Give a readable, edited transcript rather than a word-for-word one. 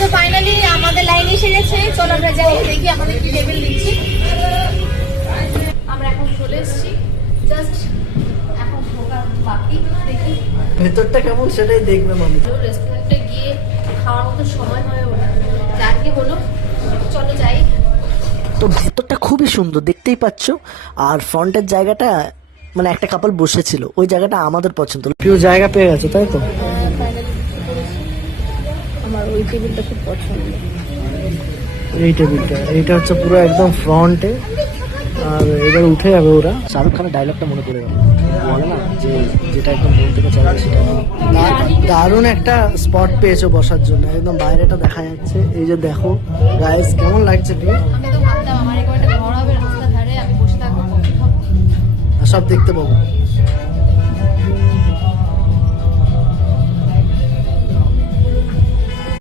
তো ফাইনালি আমাদের লাইন এসে গেছে, চলো আমরা যাই দেখি আমাদের কি টেবিল দিচ্ছি। আমরা এখন চলে এসেছি, জাস্ট এখন ঢোকা বাকি, দেখি ভেতরটা কেমন সেটাই দেখবে মামি। রেস্টুরেন্টে গিয়ে খাওয়ার মতো সময় হয়ে ওঠে যাকে হলো, চলো যাই। তো ভেতরটা খুবই সুন্দর দেখতেই পাচ্ছ, আর ফ্রন্টের জায়গাটা মানে একটা কাপল বসেছিল, ওই জায়গাটা আমাদের পছন্দ। প্রিয় জায়গা পেয়ে গেছে তাই তো? আমার ওই টেবিলটা খুব পছন্দ। এই টেবিলটা, এইটা হচ্ছে পুরো একদম ফ্রন্টে, আর এবার উঠে যাবে ওরা। শাহরুখ খানের ডায়লগটা মনে পড়ে গেল, বলে না যে যেটা একদম মন থেকে চলে সেটা। দারুণ একটা স্পট পেয়েছো বসার জন্য, একদম বাইরেটা দেখা যাচ্ছে। এই যে দেখো গাইস, কেমন লাগছে প্রিয়? আমি তো ভাবতাম আমার এরকম একটা ঘর হবে রাস্তার ধারে, আমি বসে থাকবো, কফি খাবো, আর সব দেখতে পাবো।